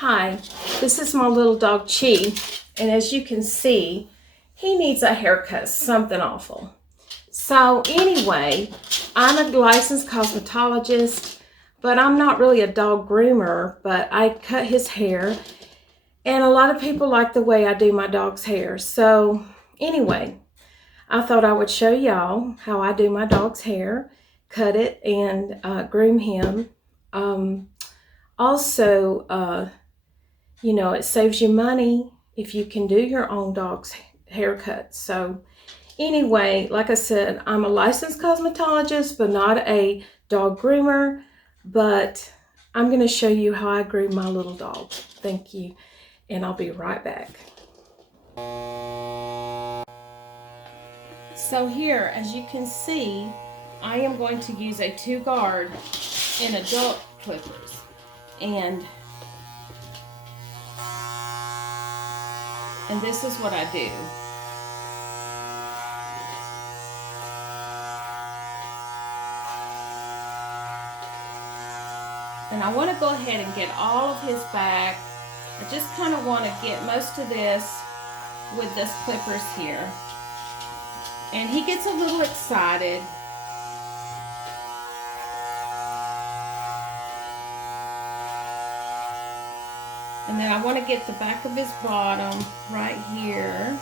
Hi, this is my little dog Chi, and as you can see, he needs a haircut, something awful. So anyway, I'm a licensed cosmetologist, but I'm not really a dog groomer, but I cut his hair, and a lot of people like the way I do my dog's hair. So anyway, I thought I would show y'all how I do my dog's hair, cut it, and groom him. Also, it saves you money if you can do your own dog's haircut. So anyway, like I said, I'm a licensed cosmetologist, but not a dog groomer. But I'm going to show you how I groom my little dog. Thank you. And I'll be right back. So here, as you can see, I am going to use a 2-guard in adult clippers. And this is what I do. And I want to go ahead and get all of his back. I just kind of want to get most of this with this clippers here. And he gets a little excited. And then I want to get the back of his bottom right here.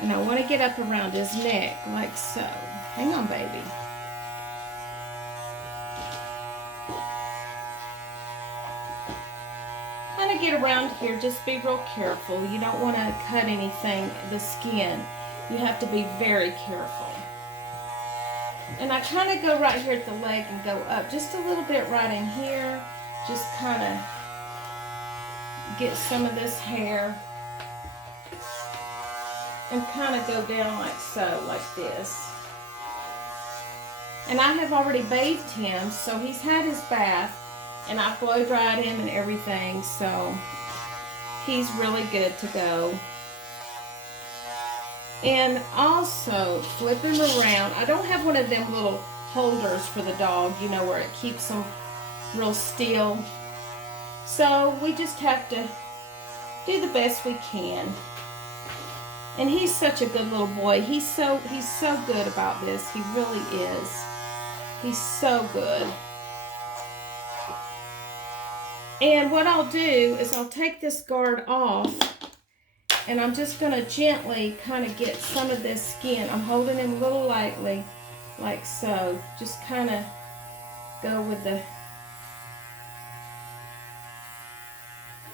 And I want to get up around his neck like so. Hang on, baby. Get around here, just be real careful. You don't want to cut anything, the skin. You have to be very careful. And I kind of go right here at the leg and go up just a little bit right in here. Just kind of get some of this hair and kind of go down like so, like this. And I have already bathed him, so he's had his bath. And I blow dried him and everything, so he's really good to go. And also, flip him around. I don't have one of them little holders for the dog, where it keeps him real still. So we just have to do the best we can. And he's such a good little boy. He's so good about this. He really is. He's so good. And what I'll do is I'll take this guard off, and I'm just going to gently kind of get some of this skin. I'm holding him a little lightly, like so. Just kind of go with the...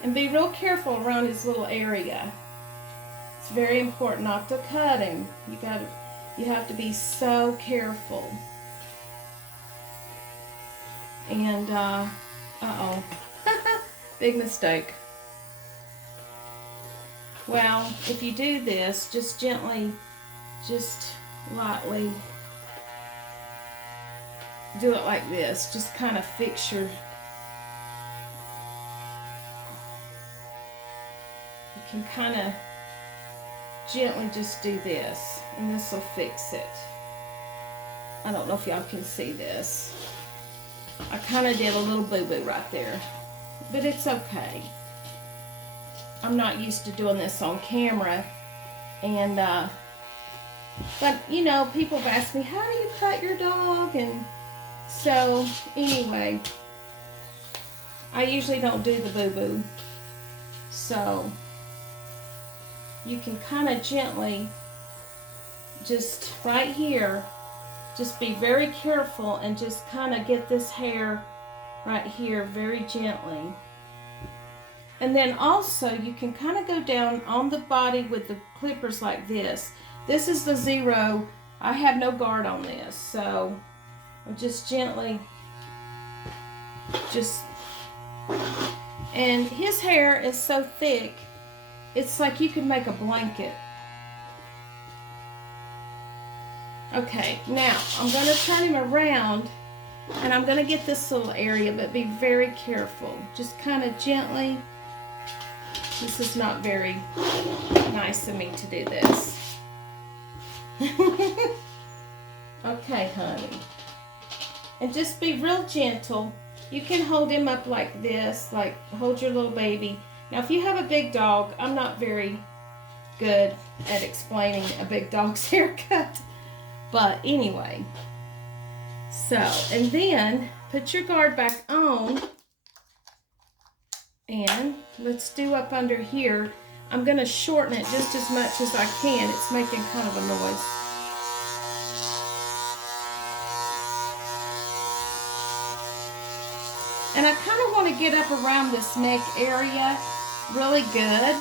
And be real careful around his little area. It's very important not to cut him. You have to be so careful. And, uh-oh. Big mistake. Well, if you do this, just gently, just lightly do it like this. Just kind of fix your... You can kind of gently just do this, and this will fix it. I don't know if y'all can see this. I kind of did a little boo-boo right there. But it's okay. I'm not used to doing this on camera. And, but, people have asked me, how do you cut your dog? And so, anyway, I usually don't do the boo-boo. So, you can kind of gently, just right here, just be very careful and just kind of get this hair right here very gently. And then also you can kind of go down on the body with the clippers like this. This is the 0. I have no guard on this, so I'll just gently and his hair is so thick, it's like you could make a blanket. Okay, now I'm going to turn him around And I'm going to get this little area, but be very careful. Just kind of gently. This is not very nice of me to do this. Okay, honey. And just be real gentle. You can hold him up like this, like hold your little baby. Now, if you have a big dog, I'm not very good at explaining a big dog's haircut. But anyway, so, and then put your guard back on. And let's do up under here. I'm going to shorten it just as much as I can. It's making kind of a noise. And I kind of want to get up around this neck area really good.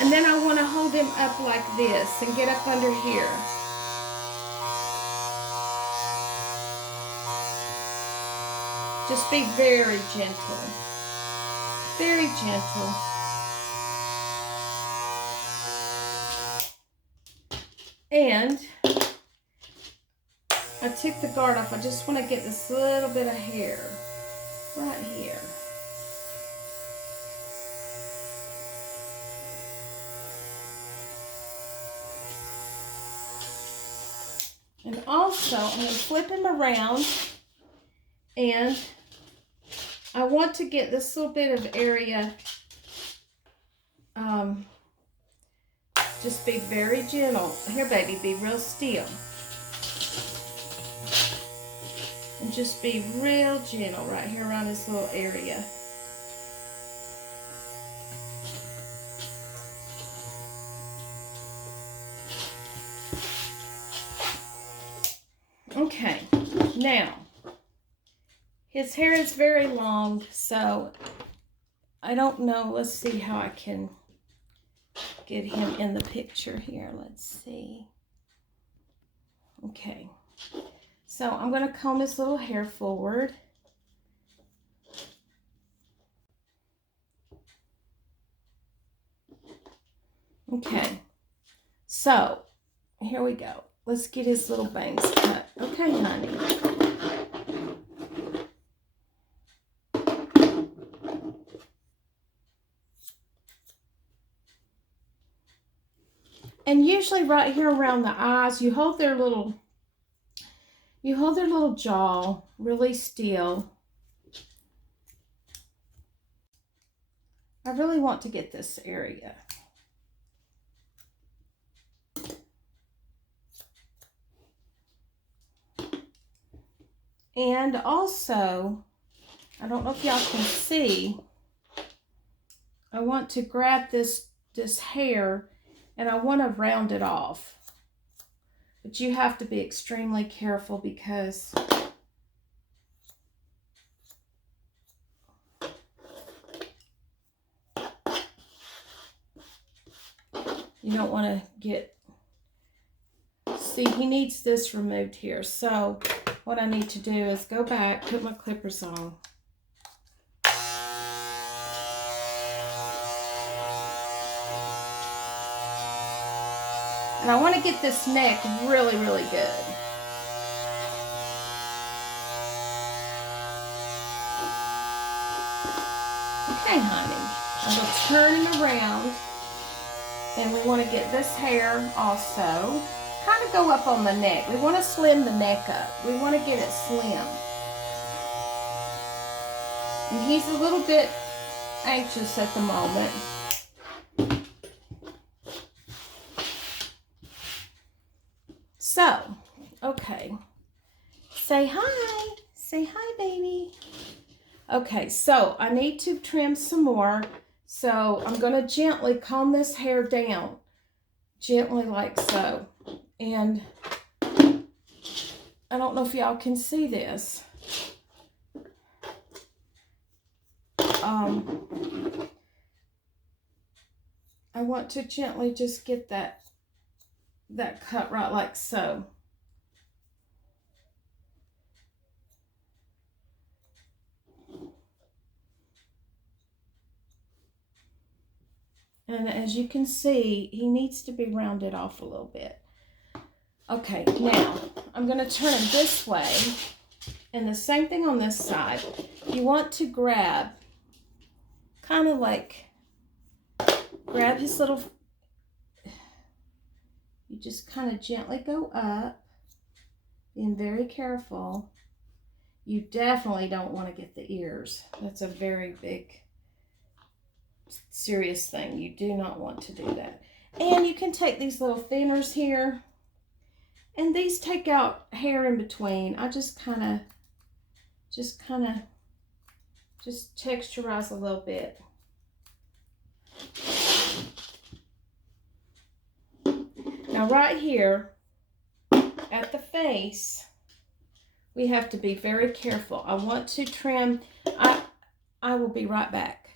And then I want to hold him up like this and get up under here. Just be very gentle. Very gentle. And I took the guard off. I just want to get this little bit of hair right here. And also, I'm going to flip him around, and I want to get this little bit of area. Just be very gentle. Here, baby, be real still. And just be real gentle right here around this little area. Okay, now, his hair is very long, so I don't know. Let's see how I can get him in the picture here. Let's see. Okay, so I'm going to comb his little hair forward. Okay, so here we go. Let's get his little bangs cut. Okay, honey. And usually right here around the eyes, you hold their little jaw really still. I really want to get this area. And also, I don't know if y'all can see, I want to grab this hair and I want to round it off. But you have to be extremely careful because you don't want to get, see, he needs this removed here. So what I need to do is go back, put my clippers on. And I want to get this neck really, really good. Okay, honey. I'm going to turn him around. And we want to get this hair also. Kind of go up on the neck. We want to slim the neck up. We want to get it slim. And he's a little bit anxious at the moment. So, okay. Say hi. Say hi, baby. Okay, so I need to trim some more. So I'm going to gently comb this hair down. Gently like so. And I don't know if y'all can see this. I want to gently just get that cut right like so. And as you can see, he needs to be rounded off a little bit. Okay, now I'm going to turn him this way And the same thing on this side. You want to grab, kind of like, grab his little, you just kind of gently go up, being very careful. You definitely don't want to get the ears. That's a very big, serious thing. You do not want to do that. And you can take these little thinners here, and these take out hair in between. I just texturize a little bit. Now right here at the face, we have to be very careful. I want to trim. I will be right back.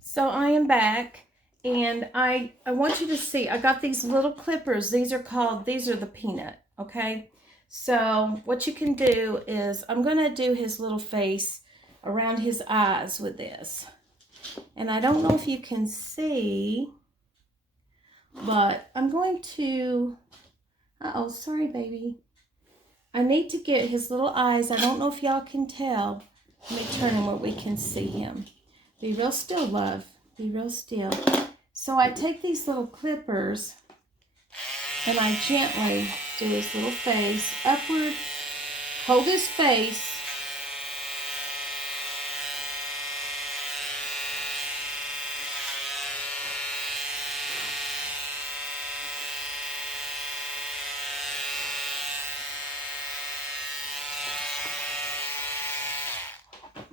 So I am back, and I want you to see, I got these little clippers. These are the peanut, okay? So what you can do is, I'm gonna do his little face around his eyes with this. And I don't know if you can see, but I'm going to, uh-oh, sorry, baby. I need to get his little eyes. I don't know if y'all can tell. Let me turn him where we can see him. Be real still, love. Be real still. So I take these little clippers and I gently do his little face upward, hold his face,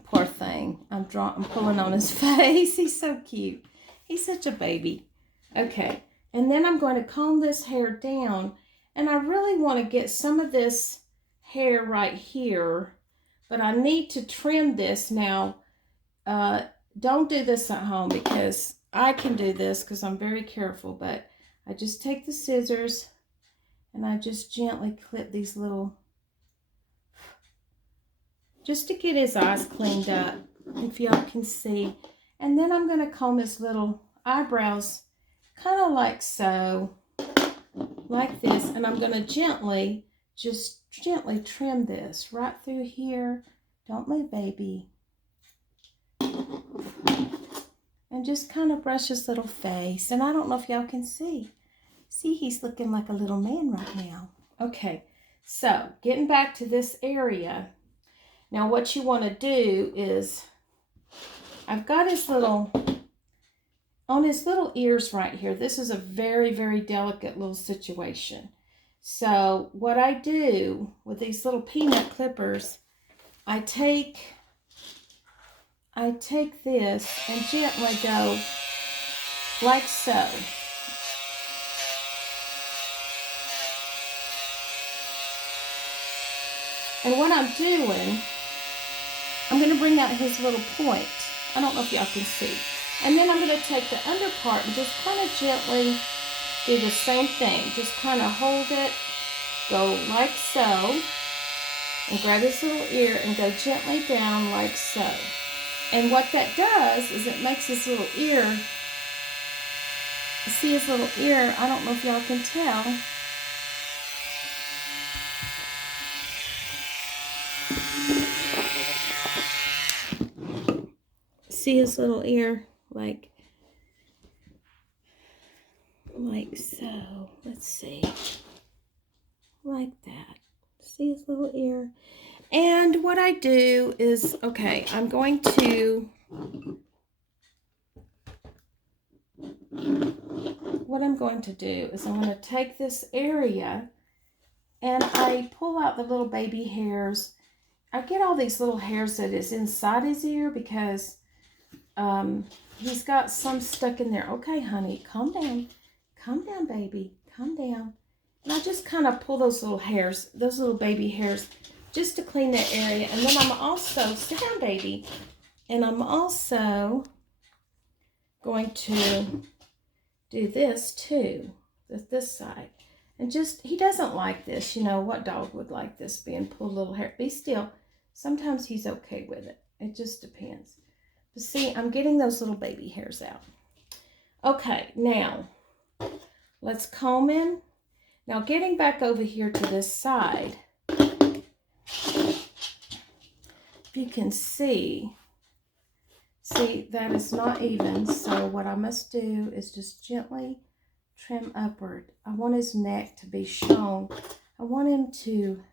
poor thing. I'm pulling on his face. He's so cute. He's such a baby. Okay, and then I'm going to comb this hair down, and I really want to get some of this hair right here, but I need to trim this now. Don't do this at home, because I can do this because I'm very careful, but I just take the scissors and I just gently clip these little, just to get his eyes cleaned up, if y'all can see. And then I'm going to comb his little eyebrows kind of like so, like this, and I'm going to just gently trim this right through here. Don't move, baby. And just kind of brush his little face. And I don't know if y'all can see. See, he's looking like a little man right now. Okay, so getting back to this area. Now what you want to do is, I've got his little, on his little ears right here. This is a very, very delicate little situation. So what I do with these little peanut clippers, I take this and gently go like so. And what I'm doing, I'm going to bring out his little point. I don't know if y'all can see. And then I'm going to take the under part and just kind of gently do the same thing. Just kind of hold it, go like so, and grab his little ear and go gently down like so. And what that does is it makes his little ear, see his little ear, I don't know if y'all can tell. See his little ear, like so. Let's see. Like that. See his little ear? And what I do is, okay, I'm going to, what I'm going to do is I'm going to take this area and I pull out the little baby hairs. I get all these little hairs that is inside his ear because he's got some stuck in there. Okay, honey, calm down. Calm down, baby. Calm down. And I just kind of pull those little hairs, those little baby hairs, just to clean that area. And then I'm also, sit down, baby. And I'm also going to do this too, this side. And just, he doesn't like this. You know, what dog would like this being pulled little hair? Be still. Sometimes he's okay with it. It just depends. But see, I'm getting those little baby hairs out. Okay, now, let's comb in. Now, getting back over here to this side, you can see that is not even. So what I must do is just gently trim upward. I want his neck to be shown. I want him to,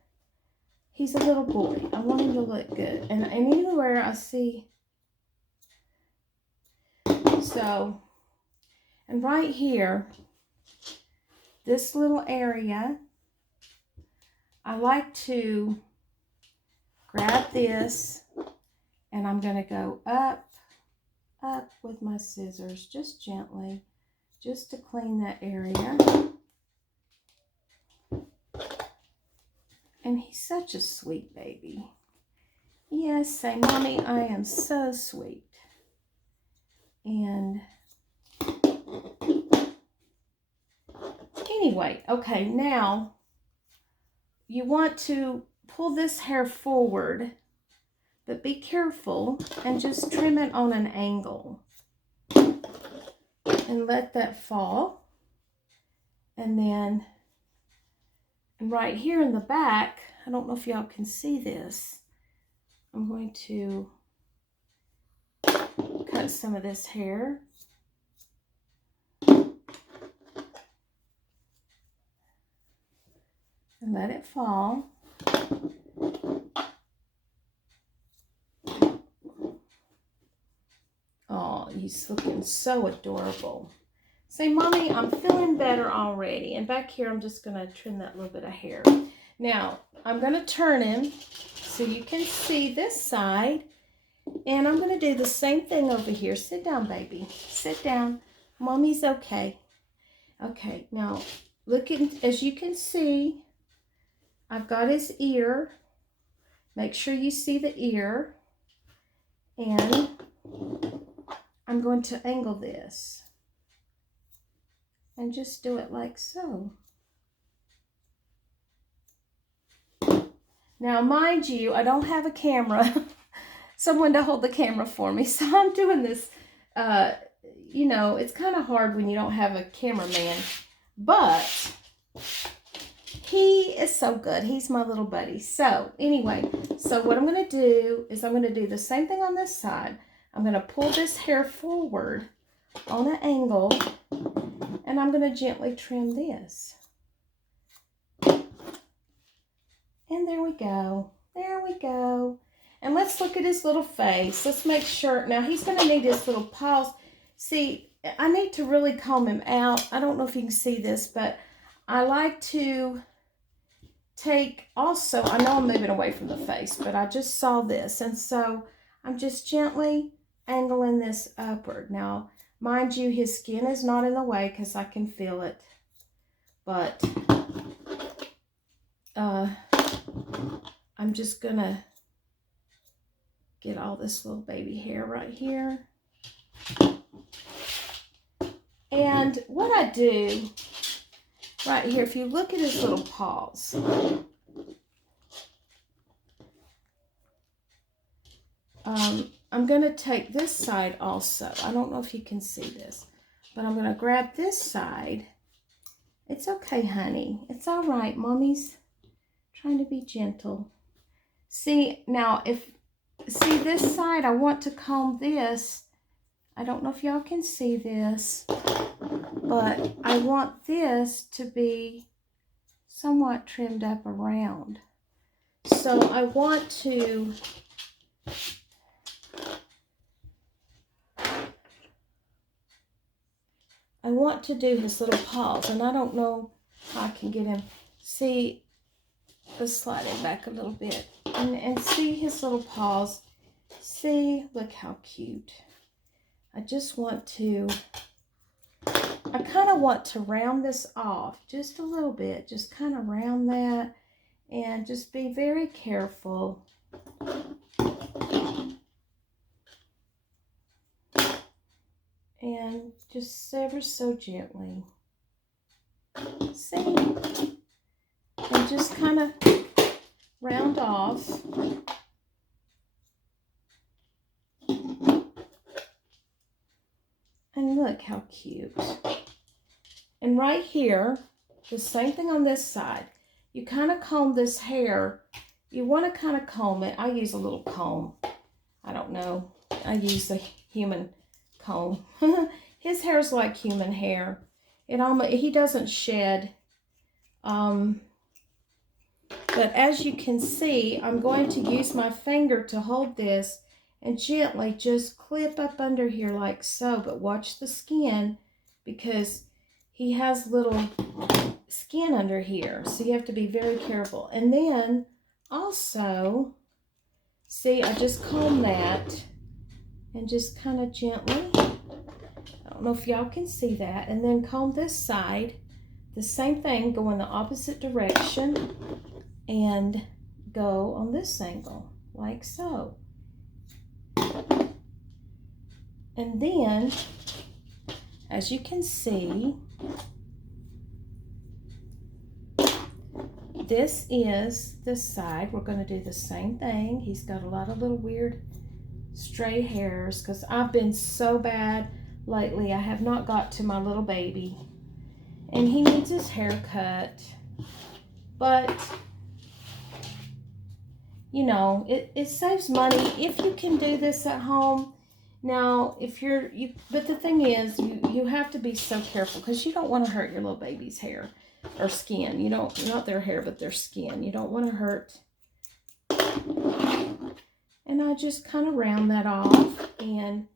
he's a little boy. I want him to look good. And anywhere I see, so, and right here, this little area, I like to grab this and I'm going to go up with my scissors, just gently, just to clean that area. And he's such a sweet baby. Yes, say, Mommy, I am so sweet. And anyway, okay, now you want to pull this hair forward, but be careful and just trim it on an angle and let that fall. And then right here in the back, I don't know if y'all can see this, I'm going to cut some of this hair. And let it fall. Oh, he's looking so adorable. Say, Mommy, I'm feeling better already. And back here, I'm just going to trim that little bit of hair. Now, I'm going to turn him so you can see this side. And I'm going to do the same thing over here. Sit down, baby. Sit down. Mommy's okay. Okay, now, look at, as you can see, I've got his ear. Make sure you see the ear. And I'm going to angle this. And just do it like so. Now, mind you, I don't have a camera. Someone to hold the camera for me. So I'm doing this, you know, it's kind of hard when you don't have a cameraman. But he is so good. He's my little buddy. So anyway, so what I'm going to do is I'm going to do the same thing on this side. I'm going to pull this hair forward on an angle. And I'm going to gently trim this. And there we go. There we go. And let's look at his little face. Let's make sure. Now, he's going to need his little paws. See, I need to really comb him out. I don't know if you can see this, but I like to take also, I know I'm moving away from the face, but I just saw this. And so I'm just gently angling this upward. Now, mind you, his skin is not in the way because I can feel it. But I'm just going to get all this little baby hair right here. And what I do right here, if you look at his little paws, I'm going to take this side also. I don't know if you can see this, but I'm going to grab this side. It's okay, honey. It's all right. Mommy's trying to be gentle. See, now, see this side, I want to comb this. I don't know if y'all can see this, but I want this to be somewhat trimmed up around. So I want to do his little paws, and I don't know how I can get him. See, let's slide it back a little bit, and see his little paws. See, look how cute. I just want to, I kind of want to round this off just a little bit, just kind of round that, and just be very careful. And just ever so gently. See? And just kind of round off. And look how cute. And right here, the same thing on this side. You kind of comb this hair you want to kind of comb it. I use a little comb. I don't know. I use a human comb. His hair's like human hair. He doesn't shed. But as you can see, I'm going to use my finger to hold this and gently just clip up under here like so. But watch the skin, because he has little skin under here. So you have to be very careful. And then also, see, I just comb that and just kind of gently. I don't know if y'all can see that. And then comb this side. The same thing, go in the opposite direction and go on this angle, like so. And then, as you can see, this is this side. We're going to do the same thing. He's got a lot of little weird stray hairs because I've been so bad lately. I have not got to my little baby. And he needs his hair cut. But you know, it saves money if you can do this at home. Now, but the thing is, you have to be so careful because you don't want to hurt your little baby's hair or skin. You don't, not their hair, but their skin. You don't want to hurt. And I just kind of round that off and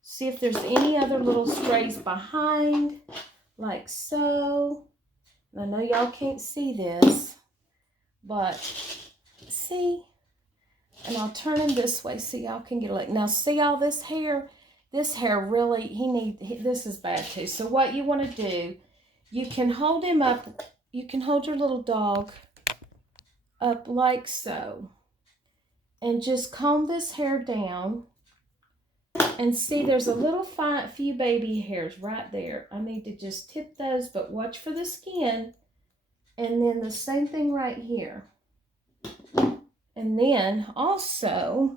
see if there's any other little strays behind, like so. And I know y'all can't see this, but see, and I'll turn him this way so y'all can get a look. Now see all this hair? This hair really, this is bad too. So what you want to do, you can hold him up, you can hold your little dog up like so, and just comb this hair down. And see, there's a little few baby hairs right there. I need to just tip those, but watch for the skin. And then the same thing right here. And then also,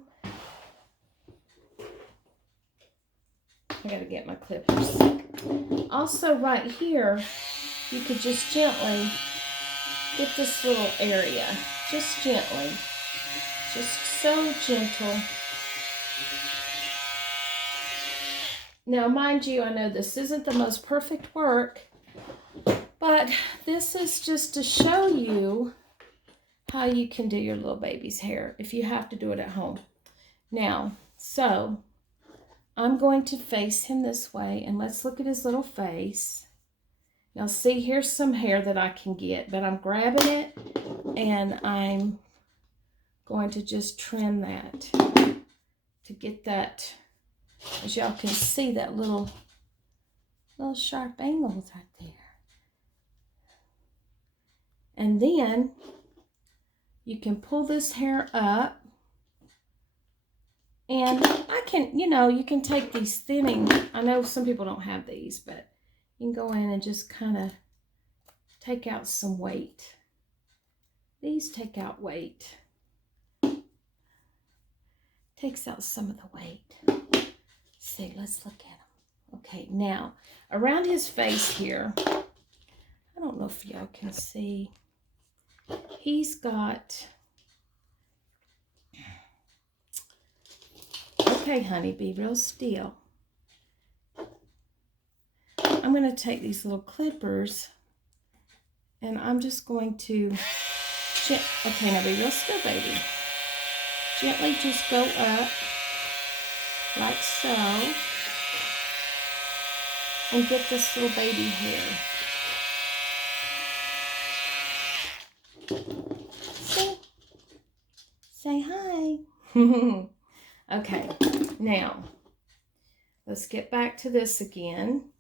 I gotta get my clippers. Also right here, you could just gently get this little area. Just gently. Just so gentle. Now, mind you, I know this isn't the most perfect work, but this is just to show you how you can do your little baby's hair if you have to do it at home. Now, so I'm going to face him this way, and let's look at his little face. Now, see, here's some hair that I can get, but I'm grabbing it, and I'm going to just trim that to get that. As y'all can see, that little sharp angles right there. And then you can pull this hair up. And I can, you can take these thinning. I know some people don't have these, but you can go in and just kind of take out some weight. These take out weight. Takes out some of the weight. See, let's look at him. Okay, now around his face here, I don't know if y'all can see, he's got, okay honey, be real still. I'm going to take these little clippers and I'm just going to, okay, now be real still, baby. Gently just go up like so, and get this little baby hair. Say hi. Okay, now let's get back to this again.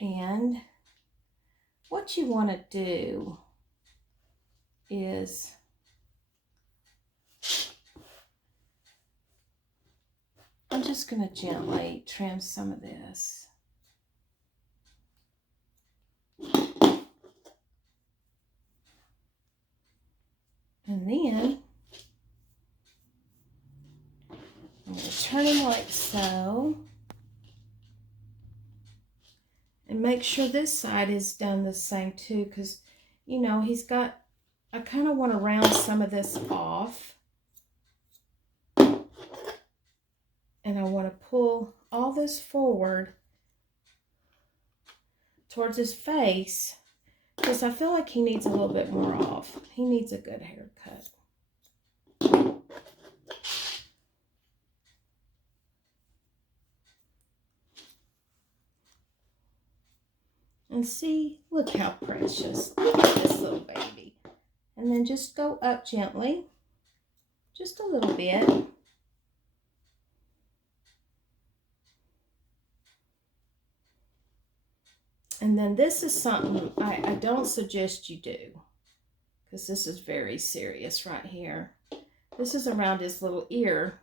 And what you want to do is I'm just going to gently trim some of this. And then I'm going to turn him like so. And make sure this side is done the same too, because, he's got, I kind of want to round some of this off. And I want to pull all this forward towards his face because I feel like he needs a little bit more off. He needs a good haircut. And see, look how precious. Look at this little baby. And then just go up gently, just a little bit. And then this is something I don't suggest you do, because this is very serious right here. This is around his little ear.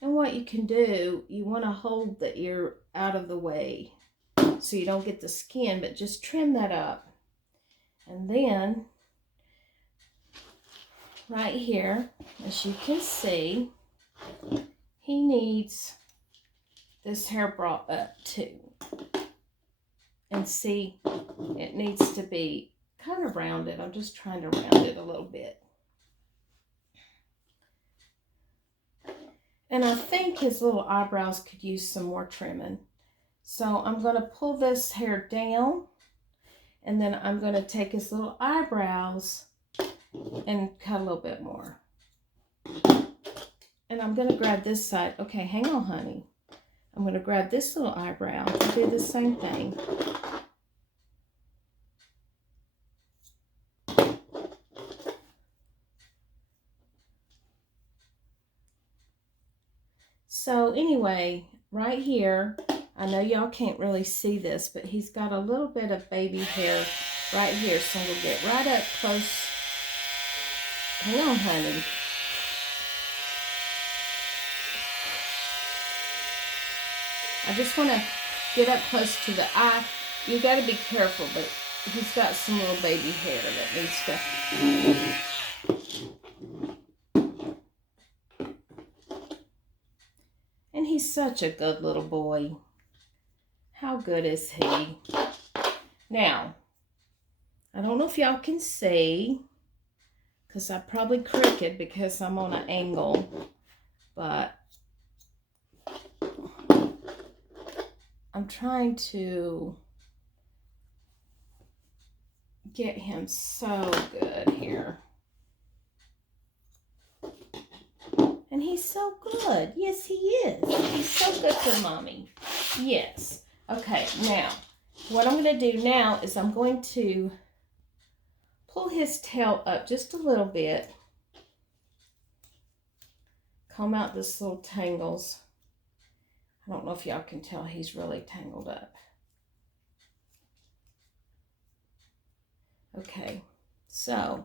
And what you can do, you want to hold the ear out of the way so you don't get the skin, but just trim that up. And then right here, as you can see, he needs this hair brought up too. And see, it needs to be kind of rounded. I'm just trying to round it a little bit. And I think his little eyebrows could use some more trimming. So I'm going to pull this hair down, and then I'm going to take his little eyebrows and cut a little bit more. And I'm going to grab this side. Okay, hang on, honey. I'm going to grab this little eyebrow and do the same thing. So anyway, right here, I know y'all can't really see this, but he's got a little bit of baby hair right here. So we'll get right up close. Hang on, honey. I just want to get up close to the eye. You got to be careful, but he's got some little baby hair that needs to... And he's such a good little boy. How good is he? Now, I don't know if y'all can see, because I'm probably crooked because I'm on an angle, but I'm trying to get him so good here. And he's so good. Yes, he is. He's so good for mommy. Yes. Okay, now, what I'm going to do now is I'm going to pull his tail up just a little bit. Comb out this little tangles. I don't know if y'all can tell he's really tangled up. Okay, so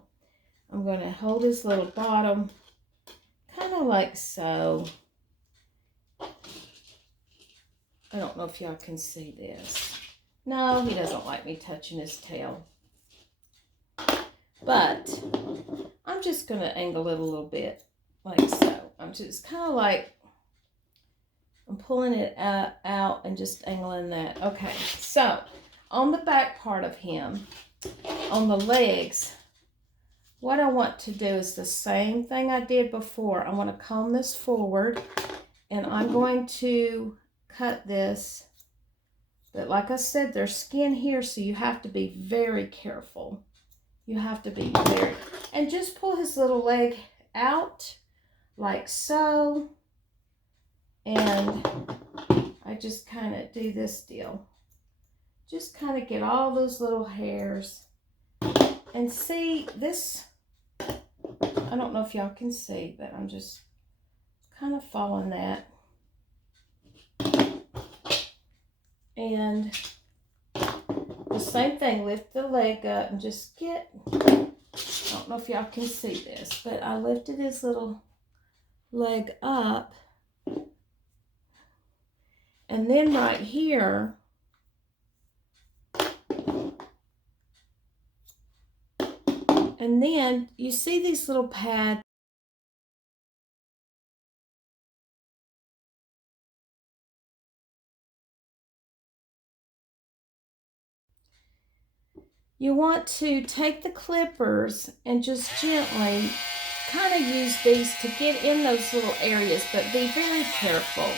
I'm going to hold his little bottom kind of like so. I don't know if y'all can see this. No, he doesn't like me touching his tail. But I'm just going to angle it a little bit like so. I'm just kind of like, I'm pulling it out and just angling that. Okay, so on the back part of him, on the legs, what I want to do is the same thing I did before. I want to comb this forward, and I'm going to cut this. But like I said, there's skin here, so you have to be very careful. You have to be very, and just pull his little leg out like so. And I just kind of do this deal. Just kind of get all those little hairs. And see this, I don't know if y'all can see, but I'm just kind of following that. And the same thing, lift the leg up and just get, I don't know if y'all can see this, but I lifted his little leg up. And then right here, and then you see these little pads. you want to take the clippers and just gently kind of use these to get in those little areas, but be very careful.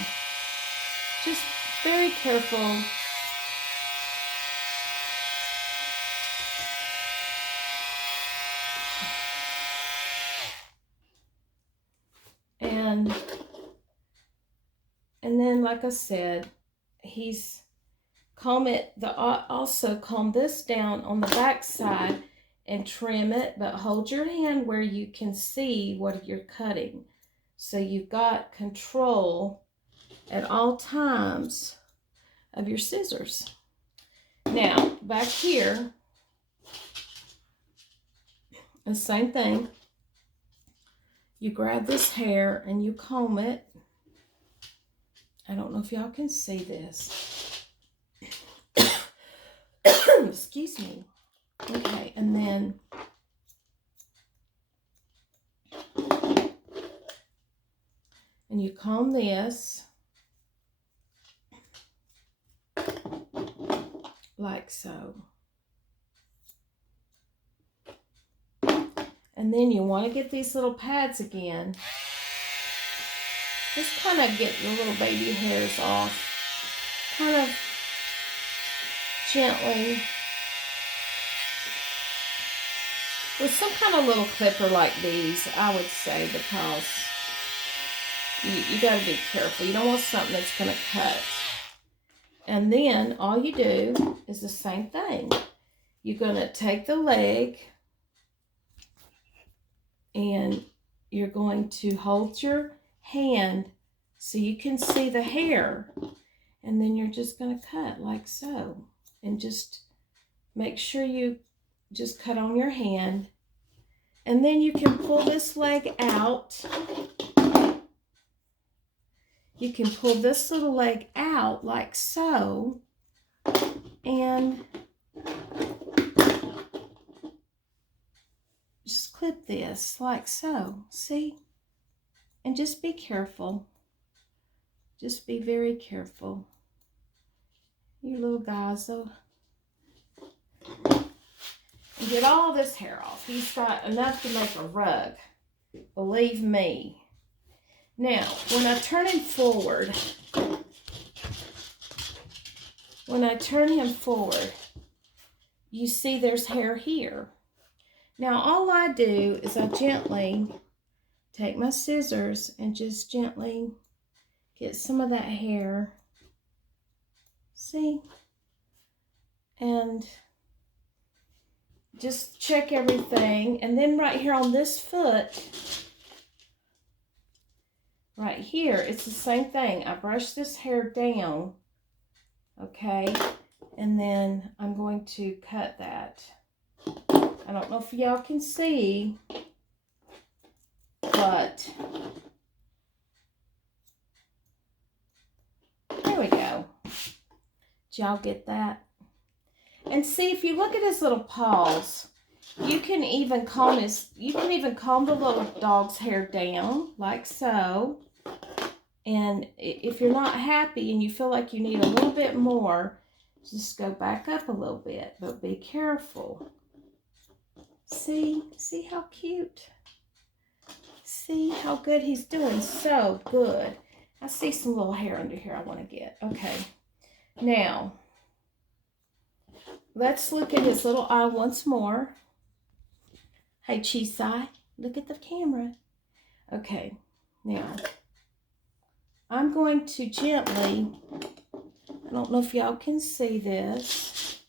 Just very careful. And then, like I said, he's also comb this down on the back side and trim it, but hold your hand where you can see what you're cutting. So you've got control at all times of your scissors. Now, back here, the same thing. You grab this hair and you comb it. I don't know if y'all can see this. Excuse me. Okay, and then you comb this like so. And then you want to get these little pads again. Just kind of get your little baby hairs off. Kind of gently. With some kind of little clipper like these, I would say, because you got to be careful. You don't want something that's going to cut. And then all you do is the same thing. You're going to take the leg and you're going to hold your hand so you can see the hair. And then you're just going to cut like so. And just make sure you just cut on your hand. And then you can pull this leg out. You can pull this little leg out like so. And just clip this like so. See? And just be careful. Just be very careful. You little guys, though. And get all this hair off. He's got enough to make a rug. Believe me. Now, when I turn him forward, you see there's hair here. Now, all I do is I gently take my scissors and just gently get some of that hair. See? And just check everything. And then right here on this foot, right here, it's the same thing. I brush this hair down, okay? And then I'm going to cut that. I don't know if y'all can see, but there we go. Did y'all get that? And see, if you look at his little paws, you can even comb the little dog's hair down like so. And if you're not happy and you feel like you need a little bit more, just go back up a little bit, but be careful. See how cute? See how good he's doing? So good. I see some little hair under here I want to get. Okay. Now, let's look at his little eye once more. Hey, Chisai, look at the camera. Okay, now, I'm going to gently, I don't know if y'all can see this.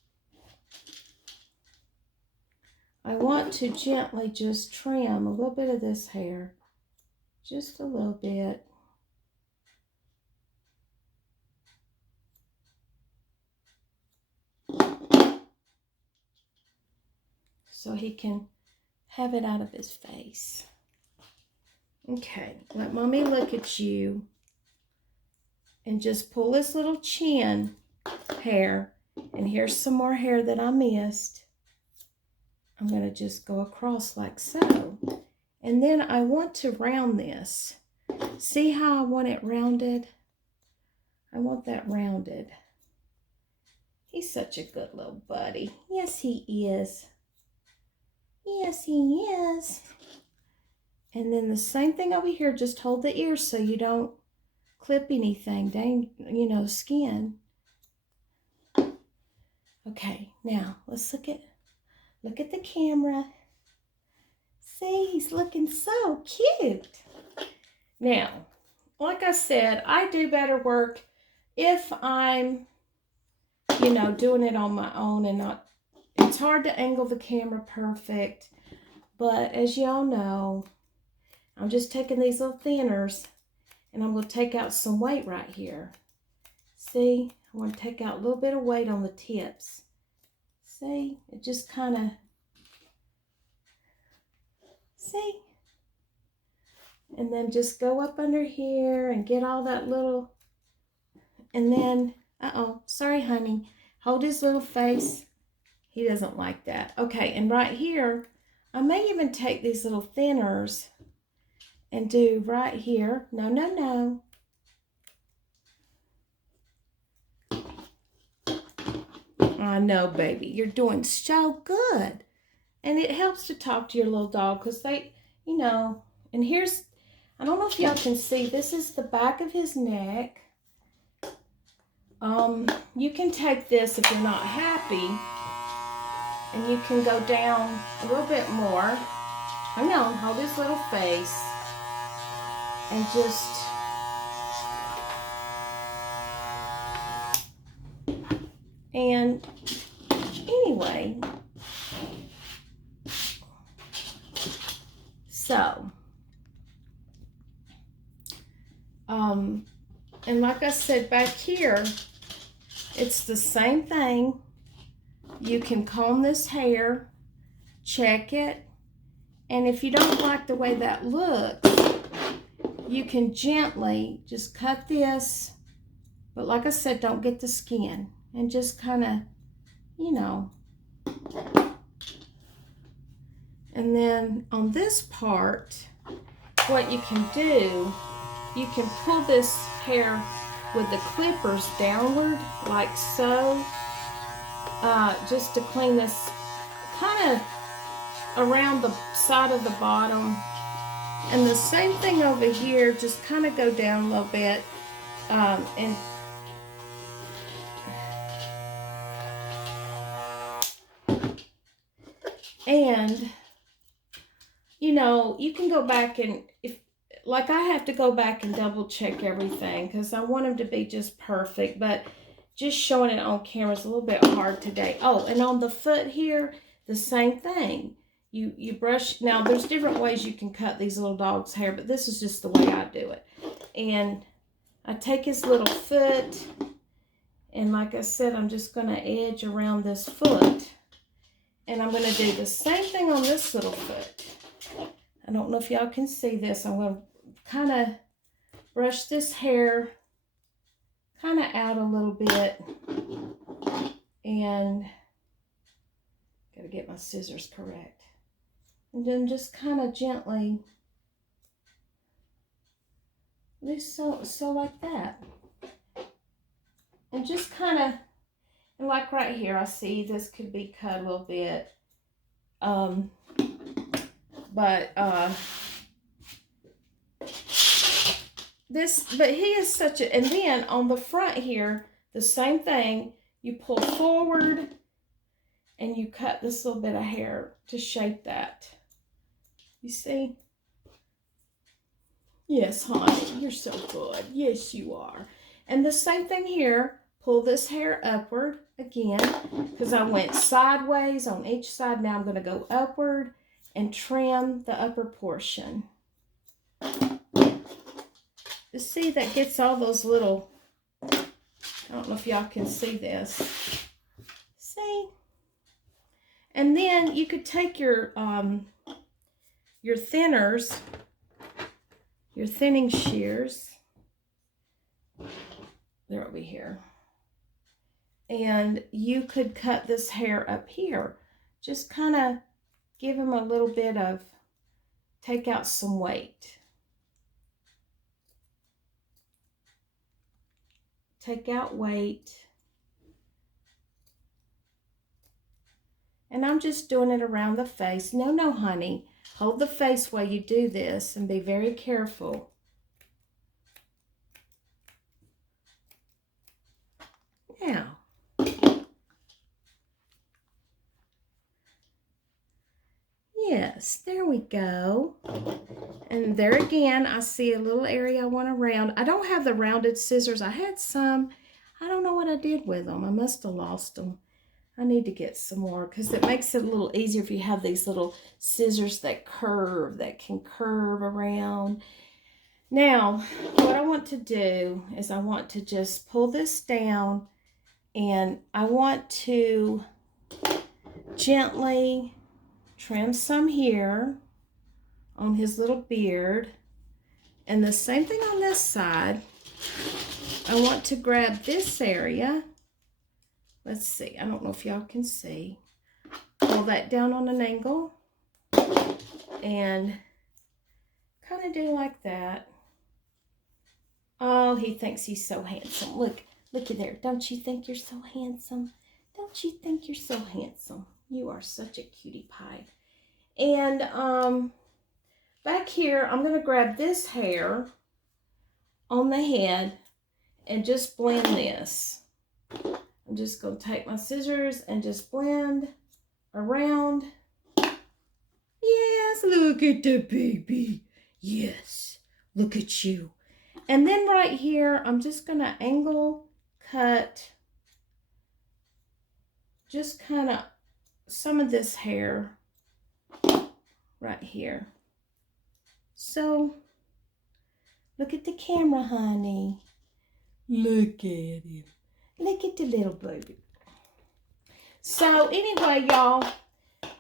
I want to gently just trim a little bit of this hair. Just a little bit. So he can have it out of his face. Okay, let mommy look at you. And just pull this little chin hair. And here's some more hair that I missed. I'm going to just go across like so. And then I want to round this. See how I want it rounded? I want that rounded. He's such a good little buddy. Yes, he is. Yes, he is. And then the same thing over here, just hold the ears so you don't clip anything, skin. Okay, now let's look at the camera. See, he's looking so cute. Now, like I said, I do better work if I'm, doing it on my own and not, it's hard to angle the camera perfect, but as y'all know, I'm just taking these little thinners and I'm going to take out some weight right here. See, I want to take out a little bit of weight on the tips. See, it just kind of, see? And then just go up under here and get all that little, and then, sorry honey, hold his little face. He doesn't like that. Okay, and right here, I may even take these little thinners and do right here. No, no, no. I know, baby, you're doing so good. And it helps to talk to your little dog because they, and here's, I don't know if y'all can see, this is the back of his neck. You can take this if you're not happy, and you can go down a little bit more. Hang on, hold his little face, and just, and anyway, so, and like I said back here, it's the same thing. You can comb this hair, check it, and if you don't like the way that looks, you can gently just cut this, but like I said, don't get the skin, and just kind of, and then on this part, what you can do, you can pull this hair with the clippers downward, like so, just to clean this kind of around the side of the bottom. And the same thing over here, just kind of go down a little bit, and you can go back and, like I have to go back and double check everything because I want them to be just perfect, but just showing it on camera is a little bit hard today. Oh, and on the foot here, the same thing. You brush, now there's different ways you can cut these little dogs' hair, but this is just the way I do it. And I take his little foot, and like I said, I'm just going to edge around this foot. And I'm going to do the same thing on this little foot. I don't know if y'all can see this. I'm going to kind of brush this hair kind of out a little bit. And got to get my scissors correct. And then just kind of gently, just so like that. And just kind of, and like right here, I see this could be cut a little bit. But he is such a, and then on the front here, the same thing, you pull forward and you cut this little bit of hair to shape that. You see? Yes, honey, you're so good. Yes, you are. And the same thing here, pull this hair upward again, because I went sideways on each side. Now I'm going to go upward and trim the upper portion. You see, that gets all those little, I don't know if y'all can see this. See? And then you could take your thinners, your thinning shears, they're over here, and you could cut this hair up here. Just kind of give him a little bit of, take out some weight. Take out weight. And I'm just doing it around the face. No, honey. Hold the face while you do this and be very careful. Now, yes, there we go. And there again, I see a little area I want to round. I don't have the rounded scissors. I had some. I don't know what I did with them. I must have lost them. I need to get some more because it makes it a little easier if you have these little scissors that can curve around. Now, what I want to do is I want to just pull this down and I want to gently trim some here on his little beard. And the same thing on this side. I want to grab this area. Let's see, I don't know if y'all can see. Pull that down on an angle and kind of do like that. Oh, he thinks he's so handsome. Look at there. Don't you think you're so handsome? Don't you think you're so handsome? You are such a cutie pie. And back here, I'm going to grab this hair on the head and just blend this. I'm just going to take my scissors and just blend around. Yes, look at the baby. Yes, look at you. And then right here, I'm just going to angle cut just kind of some of this hair right here. So, look at the camera, honey. Look at him. Look at the little baby. So, anyway, y'all,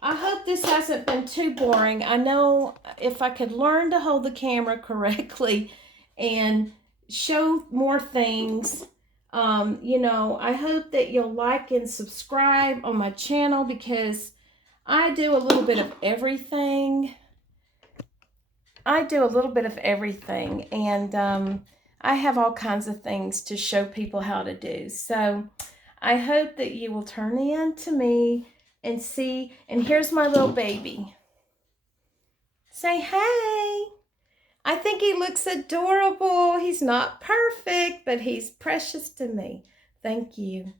I hope this hasn't been too boring. I know if I could learn to hold the camera correctly and show more things, you know, I hope that you'll like and subscribe on my channel because I do a little bit of everything. And I have all kinds of things to show people how to do. So I hope that you will turn in to me and see. And here's my little baby. Say hey. I think he looks adorable. He's not perfect, but he's precious to me. Thank you.